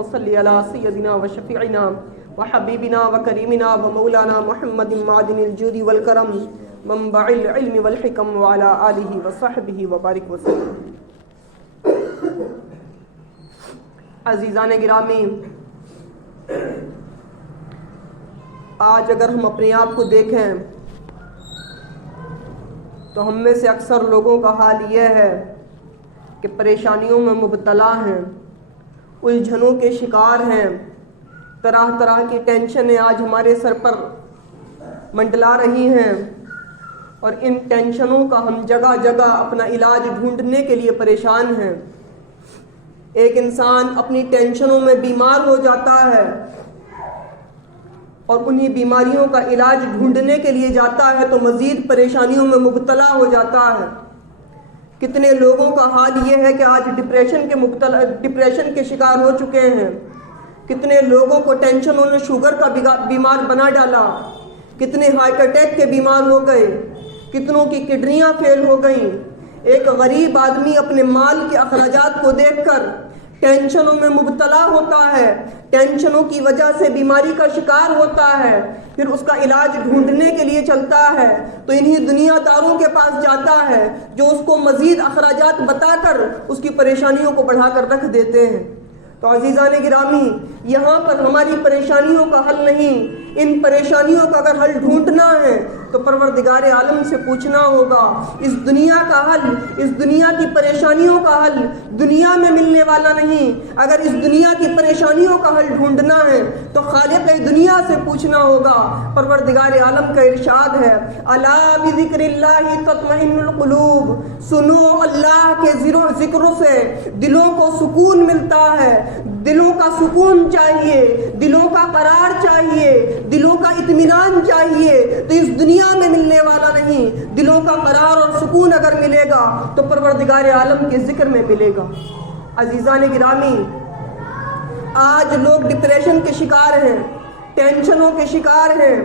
اللهم صل على سيدنا وشفيعنا وحبيبنا وكريمنا ومولانا محمد معدن الجود والكرم منبع العلم والحكم وعلى آلہ وصحبہ وبارک وسلم۔ عزیزان گرامی، آج اگر ہم اپنے آپ کو دیکھیں تو ہم میں سے اکثر لوگوں کا حال یہ ہے کہ پریشانیوں میں مبتلا ہیں، الجھنوں کے شکار ہیں، طرح طرح کی ٹینشنیں آج ہمارے سر پر منڈلا رہی ہیں، اور ان ٹینشنوں کا ہم جگہ جگہ اپنا علاج ڈھونڈنے کے لیے پریشان ہیں۔ ایک انسان اپنی ٹینشنوں میں بیمار ہو جاتا ہے اور انہی بیماریوں کا علاج ڈھونڈنے کے لیے جاتا ہے تو مزید پریشانیوں میں مبتلا ہو جاتا ہے۔ کتنے لوگوں کا حال یہ ہے کہ آج ڈپریشن کے شکار ہو چکے ہیں، کتنے لوگوں کو ٹینشنوں نے شوگر کا بیمار بنا ڈالا، کتنے ہارٹ اٹیک کے بیمار ہو گئے، کتنوں کی کڈنیاں فیل ہو گئیں۔ ایک غریب آدمی اپنے مال کے اخراجات کو دیکھ کر ٹینشنوں میں مبتلا ہوتا ہے، ٹینشنوں کی وجہ سے بیماری کا شکار ہوتا ہے، پھر اس کا علاج ڈھونڈنے کے لیے چلتا ہے تو انہی دنیا داروں کے پاس جاتا ہے جو اس کو مزید اخراجات بتا کر اس کی پریشانیوں کو بڑھا کر رکھ دیتے ہیں۔ تو عزیزان گرامی، یہاں پر ہماری پریشانیوں کا حل نہیں، ان پریشانیوں کا اگر حل ڈھونڈنا ہے تو پروردگار عالم سے پوچھنا ہوگا۔ اس دنیا کا حل، اس دنیا کی پریشانیوں کا حل دنیا میں ملنے والا نہیں۔ اگر اس دنیا کی پریشانیوں کا حل ڈھونڈنا ہے تو خالق دنیا سے پوچھنا ہوگا۔ پروردگار عالم کا ارشاد ہے، الا بذکر اللہ تطمئن القلوب، سنو اللہ کے ذکروں سے دلوں کو سکون ملتا ہے۔ دلوں کا سکون چاہیے، دلوں کا قرار چاہیے، دلوں کا اطمینان چاہیے، تو اس دنیا میں ملنے والا نہیں۔ دلوں کا قرار اور سکون اگر ملے گا تو پروردگار عالم کے ذکر میں ملے گا۔ عزیزان گرامی، آج لوگ ڈپریشن کے شکار ہیں، ٹینشنوں کے شکار ہیں۔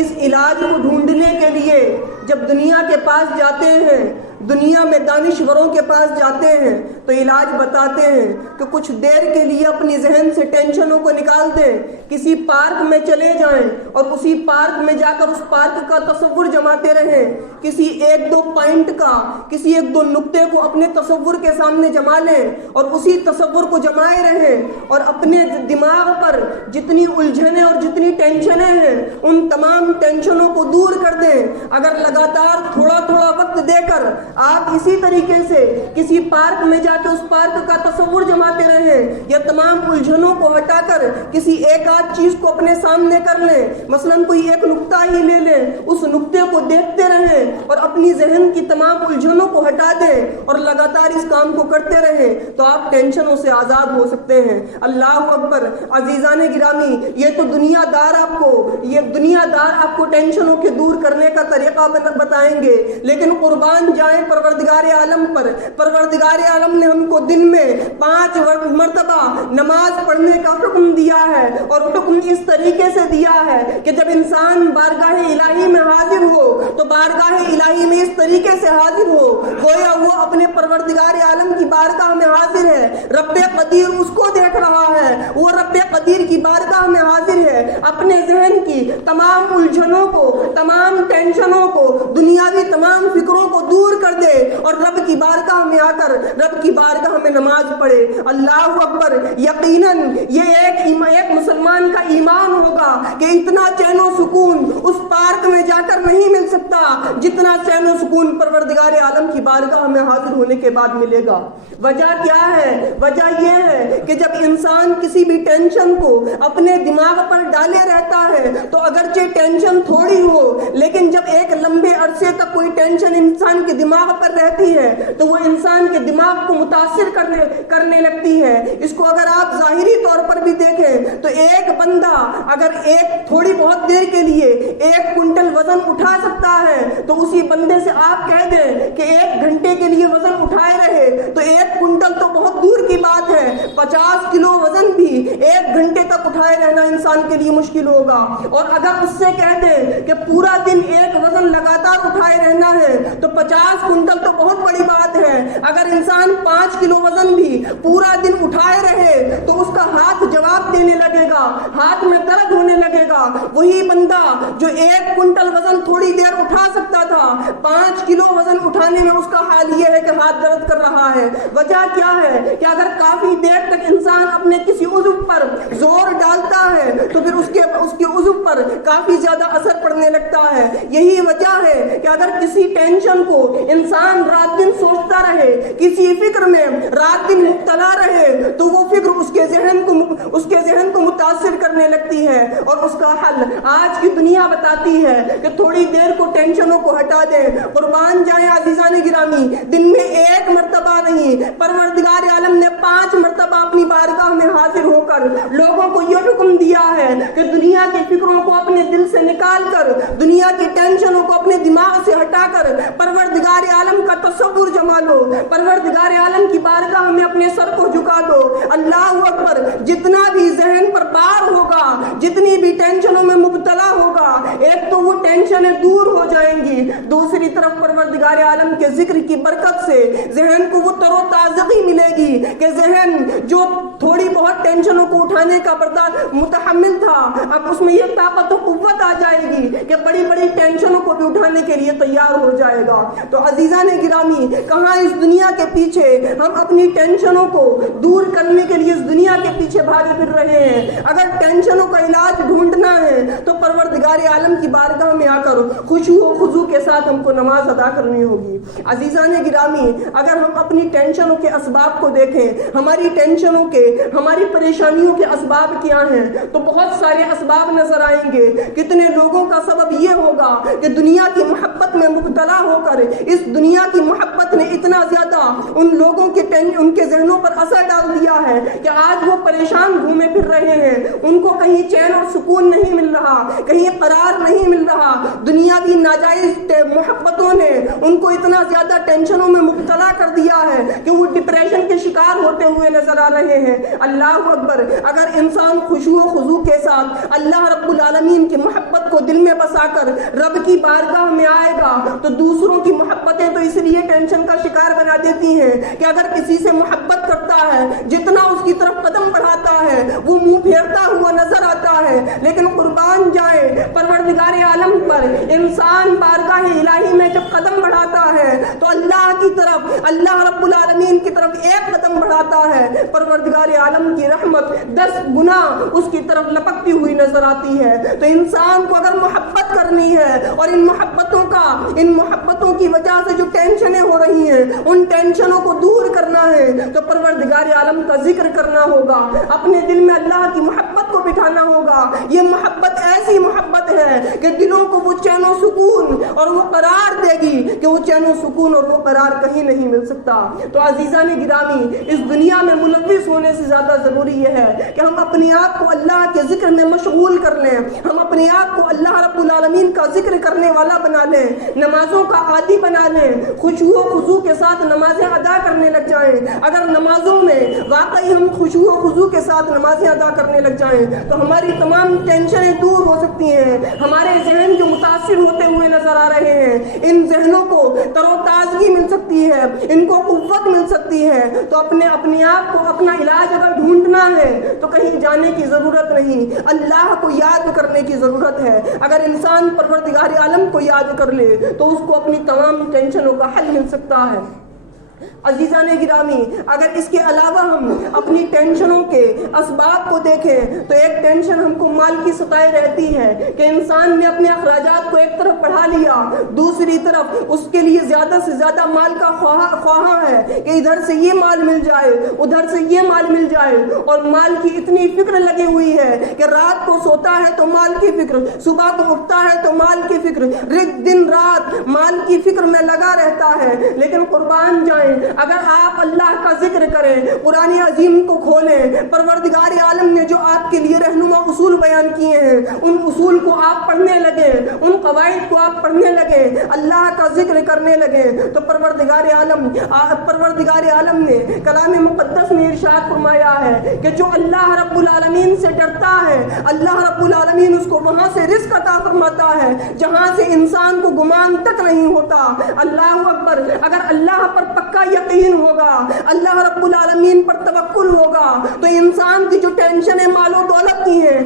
اس علاج کو ڈھونڈنے کے لیے جب دنیا کے پاس جاتے ہیں، دنیا میں دانشوروں کے پاس جاتے ہیں تو علاج بتاتے ہیں کہ کچھ دیر کے لیے اپنی ذہن سے ٹینشنوں کو نکال دیں، کسی پارک میں چلے جائیں اور اسی پارک میں جا کر اس پارک کا تصور جماتے رہیں، کسی ایک دو پوائنٹ کا، کسی ایک دو نقطے کو اپنے تصور کے سامنے جما لیں اور اسی تصور کو جمائے رہیں، اور اپنے دماغ پر جتنی الجھنیں اور جتنی ٹینشنیں ہیں ان تمام ٹینشنوں کو دور کر دیں۔ اگر لگاتار تھوڑا تھوڑا وقت دے کر آپ اسی طریقے سے کسی پارک میں جا کے اس پارک کا تصور جماتے رہیں، یا تمام الجھنوں کو ہٹا کر کسی ایک آدھ چیز کو اپنے سامنے کر لیں، مثلاً کوئی ایک نقطہ ہی لے لیں، اس نقطے کو دیکھتے رہیں اور اپنی ذہن کی تمام الجھنوں کو ہٹا دیں اور لگاتار اس کام کو کرتے رہیں تو آپ ٹینشنوں سے آزاد ہو سکتے ہیں۔ اللہ اکبر۔ عزیزان گرامی، یہ تو دنیا دار آپ کو ٹینشنوں کے دور کرنے کا طریقہ بتائیں گے، لیکن قربان جائیں پروردگار عالم پر۔ پروردگار عالم نے ہم کو دن میں 5 مرتبہ نماز پڑھنے کا حکم دیا ہے، اور حکم اس طریقے سے دیا ہے کہ جب انسان بارگاہ الہی میں حاضر ہو تو بارگاہ الہی میں اس طریقے سے حاضر ہو گویا وہ اپنے پروردگار عالم کی بارگاہ میں حاضر ہے، رب قدیر اس کو دیکھ رہا ہے، وہ رب قدیر کی بارگاہ میں حاضر ہے۔ اپنے ذہن کی تمام الجھنوں کو، تمام ٹینشنوں کو، دنیاوی تمام فکروں کو دور کر دے اور رب کی بارگاہ میں آ کر رب کی بارگاہ میں نماز پڑھے۔ اللہ اکبر۔ یقیناً یہ ایک مسلمان کا ایمان ہوگا کہ اتنا چین و سکون اس پارک میں جا کر نہیں مل سکتا جتنا چین و سکون پروردگار عالم کی بارگاہ میں حاضر ہونے کے بعد ملے گا۔ وجہ کیا ہے؟ وجہ یہ ہے کہ جب انسان کسی بھی ٹینشن کو اپنے دماغ پر ڈالے رہتا ہے تو اگرچہ ٹینشن تھوڑی ہو، لیکن جب ایک لمبے عرصے تک کوئی ٹینشن انسان کے دماغ پر رہتی ہے تو وہ انسان کے دماغ کو متاثر کرنے لگتی ہے۔ اس کو اگر آپ ظاہری طور پر بھی دیکھیں تو ایک بندہ اگر ایک تھوڑی بہت دیر کے لیے 1 کنٹل وزن اٹھا سکتا ہے تو اسی بندے سے آپ کہہ دیں کہ 1 گھنٹے کے لیے وزن اٹھائے رہے تو 1 کنٹل تو بہت دور کی بات ہے، 50 کلو وزن بھی 1 گھنٹے تک اٹھائے رہنا انسان کے لیے مشکل ہوگا۔ اور اگر اس سے کہہ دیں کہ پورا دن ایک وزن لگاتار اٹھائے رہنا ہے تو 50 کنٹل تو بہت بڑی بات ہے۔ اگر انسان 5 کلو وزن بھی پورا دن اٹھائے رہے تو اس کا ہاتھ جواب گا, ہاتھ میں درد ہونے لگے گا. وہی بندہ جو 1 کنٹل وزن تھوڑی دیر اٹھا سکتا تھا, 5 کلو وزن اٹھانے میں اس کا حال یہ ہے کہ ہاتھ درد کر رہا ہے. وجہ کیا ہے کہ اگر کافی دیر تک انسان اپنے کسی عضو پر زور ڈالتا ہے تو پھر اس کے عضو پر کافی زیادہ اثر پڑنے لگتا ہے. یہی وجہ ہے کہ اگر کسی ٹینشن کو انسان رات دن سوچتا رہے, کسی فکر میں رات دن مبتلا رہے, تو وہ فکر اس کے ذہن کو متاثر کرنے لگتی ہے. اور اس کا حل آج کی دنیا بتاتی ہے کہ تھوڑی دیر کو ٹینشنوں کو ہٹا دیں. قربان جائیں عزیزان گرامی, دن میں 1 مرتبہ نہیں, پروردگار عالم نے 5 مرتبہ اپنی بارگاہ میں حاضر ہو کر لوگوں کو یہ حکم دیا ہے کہ دنیا کی فکروں کو اپنے دل سے نکال کر, دنیا کی ٹینشنوں کو اپنے دماغ سے ہٹا کر پروردگار عالم کا تصور جما لو, پروردگار عالم کی بارگاہ میں اپنے سر کو جھکا دو. اللہ اکبر. جتنا بھی ذہن پر بار ہوگا, جتنی بھی ٹینشنوں میں مبتلا ہوگا, ایک تو وہ ٹینشنیں دور ہو جائیں گی, دوسری طرف پروردگار عالم کے ذکر کی برکت سے ذہن کو وہ تر و تازگی ملے گی کہ ذہن جو تھوڑی بہت ٹینشنوں کو اٹھانے کا متحمل تھا, اب اس میں یہ طاقت و قوت آ جائے گی کہ بڑی بڑی ٹینشنوں کو بھی اٹھانے کے لیے تیار ہو جائے گا. تو عزیزان گرامی, کہاں اس دنیا کے پیچھے ہم اپنی ٹینشنوں کو دور کرنے کے لیے اس دنیا کے پیچھے بھاگے پھر رہے ہیں. اگر ٹینشنوں کا علاج ڈھونڈنا ہے تو پروردگار عالم کی بارگاہ میں آ کر خشوع و خضوع کے ساتھ ہم کو نماز ادا کرنی ہوگی. عزیزان گرامی, اگر ہم اپنی ٹینشنوں کے اسباب کو دیکھیں, ہماری ٹینشنوں کے, ہماری پریشانیوں کے اسباب کیا ہیں, تو بہت سارے اسباب نظر آئیں گے. کتنے لوگوں کا سبب یہ ہوگا کہ دنیا کی محبت میں مبتلا ہو کر اس دنیا کی محبت نے اتنا زیادہ ان لوگوں ان کے ذہنوں پر اثر ڈال دیا ہے کہ آج وہ پریشان گھومے پھر رہے ہیں. ان کو کہیں چین اور سکون نہیں مل رہا, کہیں قرار نہیں مل رہا. دنیاوی ناجائز محبتوں نے ان کو اتنا زیادہ ٹینشنوں میں مبتلا کر دیا ہے کہ وہ ڈپریشن کے شکار ہوتے ہوئے نظر آ رہے ہیں. اللہ اکبر. اگر انسان خشوع و خضوع کے ساتھ اللہ رب العالمین کی محبت کو دل میں بسا کر رب کی بارگاہ میں آئے گا تو دوسروں کی محبتیں تو اس لیے ٹینشن کا شکار بنا دیتی ہیں کہ اگر کسی سے محبت کرتا ہے, جتنا اس کی طرف قدم بڑھاتا ہے وہ منہ پھیرتا ہوا نظر آتا ہے. لیکن قربان جائے پروردگار عالم پر انسان بارگاہ الہی میں جب قدم بڑھاتا ہے تو اللہ کی طرف, اللہ رب العالمین کی طرف 1 قدم بڑھاتا ہے, پروردگار عالم کی رحمت 10 گنا اس کی طرف لپکتی ہوئی نظر آتی ہے. تو انسان کو اگر محبت کرنی ہے اور ان محبتوں کی وجہ سے جو ٹینشنیں ہو رہی ہیں ان ٹینشنوں کو دور کرنا ہے تو پروردگار عالم کا ذکر کرنا ہوگا, اپنے دل میں اللہ کی محبت کو بٹھانا ہوگا. یہ محبت ایسی محبت ہے کہ دلوں کو وہ چین و سکون اور وہ قرار دے گی کہ وہ چین و سکون اور وہ قرار کہیں نہیں مل سکتا. تو عزیزان گرامی, اس دنیا میں ملوث ہونے سے زیادہ ضروری یہ ہے کہ ہم اپنے آپ کو اللہ کے ذکر میں مشغول کر لیں, ہم اپنے آپ کو اللہ رب العالمین کا ذکر کرنے والا بنا لیں, نمازوں کا عادی بنا لیں, خشوع و خضوع کے ساتھ نمازیں ادا کرنے لگ جائیں. اگر نمازوں میں واقعی ہم خشوع و خضوع کے ساتھ نمازیں ادا کرنے لگ جائیں تو ہماری تمام ٹینشنیں دور ہو سکتی ہیں. ہمارے ذہن جو متاثر ہوتے ہوئے نظر آ رہے ہیں ان ذہنوں کو تر و تازگی مل سکتی ہے, ان کو قوت مل سکتی ہے. تو اپنے آپ کو اپنا علاج اگر ڈھونڈنا ہے تو کہیں جانے کی ضرورت نہیں, اللہ کو یاد کرنے کی ضرورت ہے. اگر انسان پروردگار عالم کو یاد کر لے تو اس کو اپنی تمام ٹینشنوں کا حل مل سکتا ہے. عزیزان گرامی, اگر اس کے علاوہ ہم اپنی ٹینشنوں کے اسباب کو دیکھیں تو ایک ٹینشن ہم کو مال کی ستائے رہتی ہے کہ انسان نے اپنے اخراجات کو ایک طرف بڑھا لیا, دوسری طرف اس کے لیے زیادہ سے زیادہ مال کا خواہاں ہے کہ ادھر سے یہ مال مل جائے, ادھر سے یہ مال مل جائے, اور مال کی اتنی فکر لگی ہوئی ہے کہ رات کو سوتا ہے تو مال کی فکر, صبح کو اٹھتا ہے تو مال کی فکر, دن رات مال کی فکر میں لگا رہتا ہے. لیکن قربان جائیں, اگر آپ اللہ کا ذکر کریں, قرآن عظیم کو کھولیں, پروردگار عالم نے جو آپ کے لیے رہنما اصول بیان کیے ہیں ان اصول کو آپ پڑھنے لگے, ان قواعد کو آپ پڑھنے لگے, اللہ کا ذکر کرنے لگے, تو پروردگار عالم نے کلام مقدس میں ارشاد فرمایا ہے کہ جو اللہ رب العالمین سے ڈرتا ہے اللہ رب العالمین اس کو وہاں سے رزق عطا فرماتا ہے جہاں سے انسان کو گمان تک نہیں ہوتا. اللہ اکبر. اگر اللہ پر پکا یقین ہوگا, اللہ رب العالمین پر توکل ہوگا, تو انسان کی جو ٹینشنیں مال و دولت کی ہیں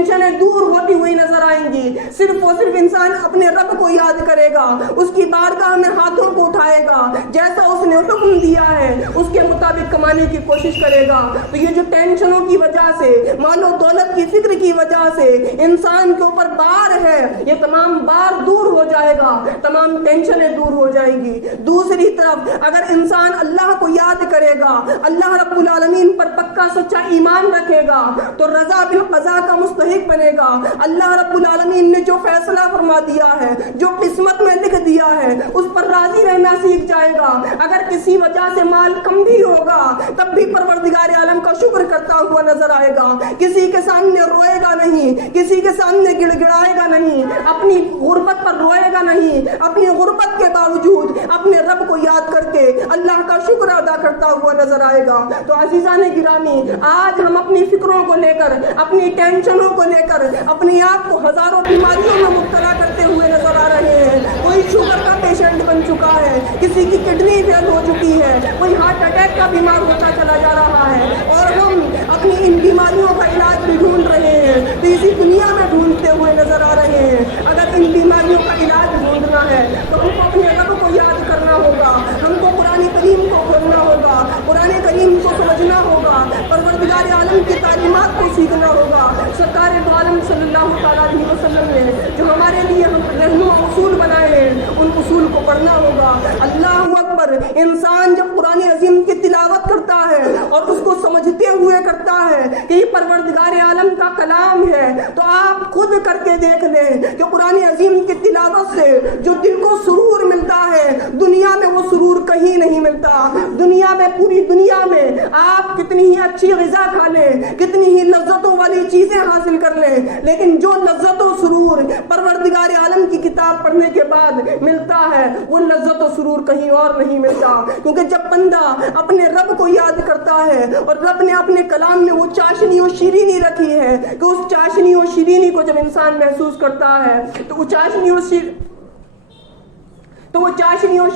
ٹینشنیں دور ہوتی ہوئی نظر آئیں گی. صرف اور صرف انسان اپنے رب کو یاد کرے گا, اس کی بارگاہ میں ہاتھوں کو اٹھائے گا, جیسا اس نے حکم دیا ہے اس کے مطابق کمانے کی کوشش کرے گا. تو یہ جو ٹینشنوں کی وجہ سے, مال و دولت کی فکر کی وجہ سے انسان کے اوپر بار ہے, یہ تمام بار دور ہو جائے گا, تمام ٹینشنیں دور ہو جائیں گی. دوسری طرف اگر انسان اللہ کو یاد کرے گا, اللہ رب العالمین پر پکا سچا ایمان رکھے گا, تو رضا بالقضاء کا مستحق بنے گا. اللہ رب العالمین نے جو فیصلہ فرما دیا ہے, جو قسمت میں لکھ دیا ہے, اس پر راضی رہنا سیکھ جائے گا. اگر کسی وجہ سے مال کم بھی ہوگا تب بھی پروردگار عالم کا شکر کرتا ہوا نظر آئے گا. کسی کے سامنے روئے گا نہیں, کسی کے سامنے گڑ گڑائے گا نہیں, اپنی غربت پر روئے گا نہیں, اپنی غربت کے باوجود اپنے رب کو یاد کر کے اللہ کا شکر ادا کرتا ہوا نظر آئے گا. تو عزیزان گرامی, آج ہم اپنی فکروں کو لے کر, اپنی ٹینشنوں کو لے کر اپنے آپ کو ہزاروں بیماریوں میں مبتلا کرتے ہوئے نظر آ رہے ہیں. کوئی شوگر کا پیشنٹ بن چکا ہے, کسی کی کڈنی فیل ہو چکی ہے, کوئی ہارٹ اٹیک کا بیمار ہوتا چلا جا رہا ہے, اور ہم اپنی ان بیماریوں کا علاج بھی ڈھونڈ رہے ہیں, تو اسی دنیا میں ڈھونڈتے ہوئے نظر آ رہے ہیں. اگر ان بیماریوں کا علاج ڈھونڈنا ہے تو ہم کو اپنے رب کو یاد کرنا ہوگا, ہم کو قرآن کریم کو کھولنا ہوگا, قرآن کریم کو سمجھنا ہوگا, پروردگار عالم کی تعلیمات کو سیکھنا ہوگا. سرکار دو عالم صلی اللہ تعالیٰ علیہ وسلم نے جو ہمارے لیے ہم رہنما اصول بنائے ہیں, ان اصول کو پڑھنا ہوگا. اللہ اکبر. انسان جب قرآن عظیم کی تلاوت کرتا ہے اور اس کو سمجھتے ہوئے کرتا ہے کہ یہ پروردگار عالم کا کلام ہے, تو آپ خود کر کے دیکھ لیں کہ قرآن عظیم کی تلاوت سے جو دل کو سرور ملتا ہے, دنیا میں وہ سرور کہیں نہیں ملتا. دنیا میں, پوری دنیا میں آپ کتنی ہی اچھی غذا کھا لیں, کتنی ہی لذتوں والی چیزیں حاصل کر لیں, لیکن جو لذت و سرور پروردگار عالم کی کتاب پڑھنے کے بعد ملتا ہے, وہ لذت و سرور کہیں اور نہیں ملتا. کیونکہ جب بندہ اپنے رب کو یاد کرتا ہے, اور رب نے اپنے کلام میں وہ چاشنی و شیرینی رکھی ہے کہ اس چاشنی و شیرینی کو جب انسان محسوس کرتا ہے, تو وہ چاشنی و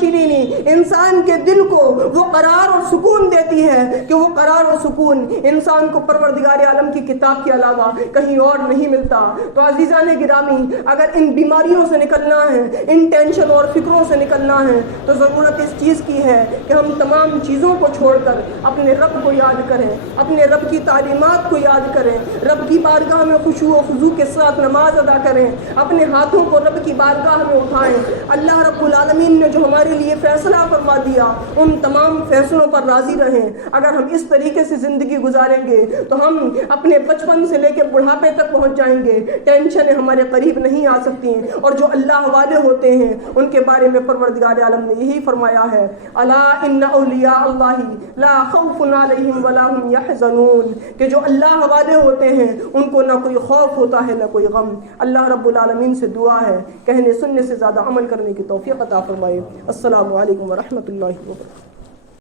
شیرینی انسان کے دل کو وہ قرار اور سکون دیتی ہے کہ وہ قرار اور سکون انسان کو پروردگار عالم کی کتاب کے علاوہ کہیں اور نہیں ملتا. تو عزیزان گرامی, اگر ان بیماریوں سے نکلنا ہے, ان ٹینشن اور فکروں سے نکلنا ہے, تو ضرورت اس چیز کی ہے کہ ہم تمام چیزوں کو چھوڑ کر اپنے رب کو یاد کریں, اپنے رب کی تعلیمات کو یاد کریں, رب کی بارگاہ میں خشوع و خضوع کے ساتھ نماز ادا کریں, اپنے ہاتھوں کو رب کی بارگاہ میں اٹھائیں. اللہ رب العالمین نے جو ہمارے لیے فیصلہ فرما دیا, ان تمام فیصلوں پر راضی رہیں. اگر ہم اس طریقے سے زندگی گزاریں گے تو ہم اپنے بچپن سے لے کے بڑھاپے تک پہنچ جائیں گے. ٹینشنیں ہمارے قریب نہیں آ سکتی ہیں, اور جو اللہ والے ہوتے ہیں ان کے بارے میں پروردگار عالم نے یہی فرمایا ہے, الا ان اولیاء اللہ لا خوف علیہم ولا هم یحزنون, کہ جو اللہ والے ہوتے ہیں ان کو نہ کوئی خوف ہوتا ہے نہ کوئی غم. اللہ رب العالمین سے دعا ہے کہنے سننے سے زیادہ عمل کرنے کی توفیق عطا فرمائے. السلام علیکم ورحمۃ اللہ وبرکاتہ.